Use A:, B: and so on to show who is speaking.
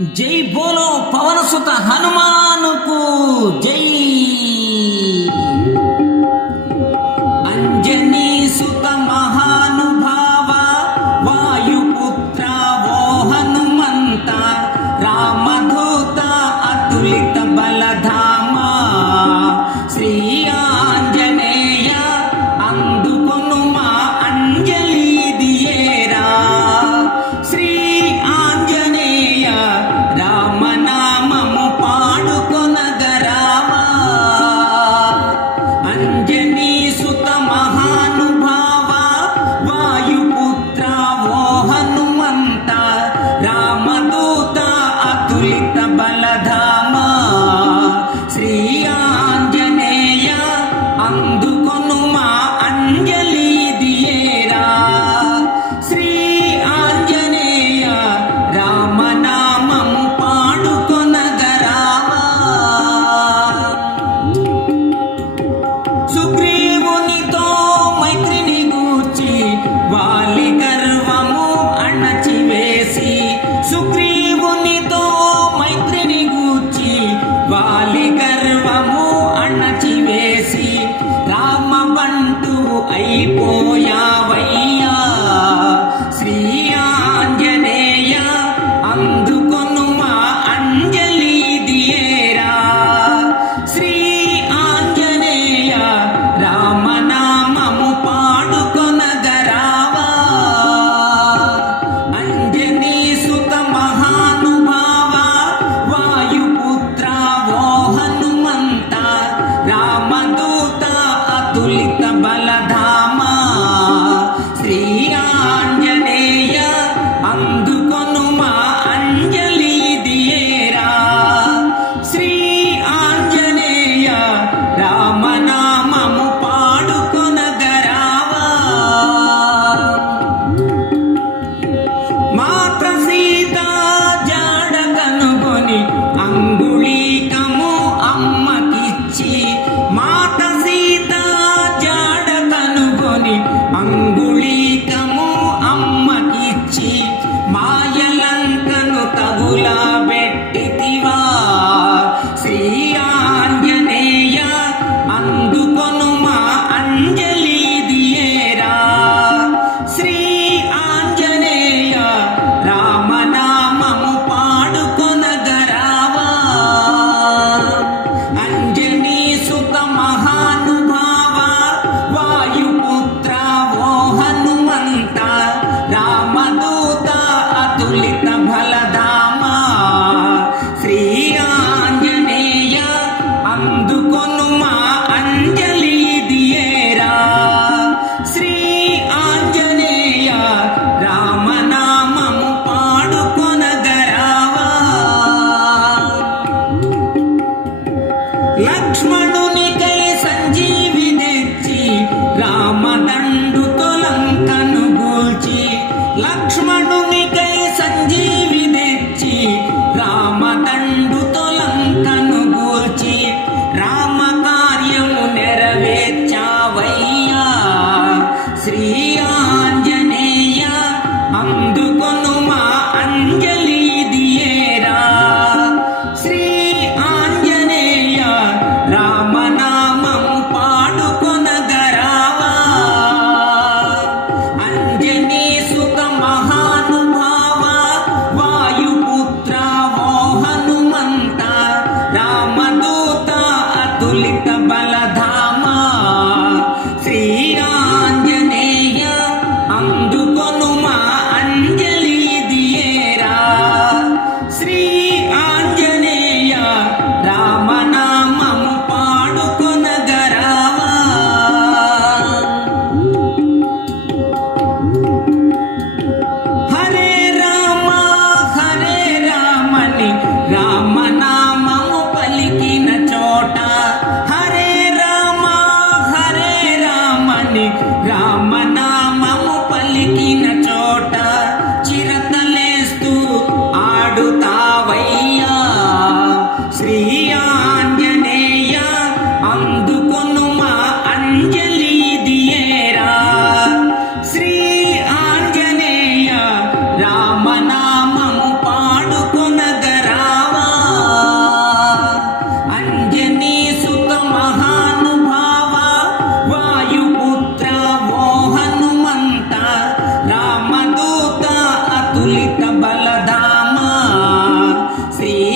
A: జై బోలో పవనసుత హనుమానుకు జై. 哎，不要 Lakshman. bala 19 Sí.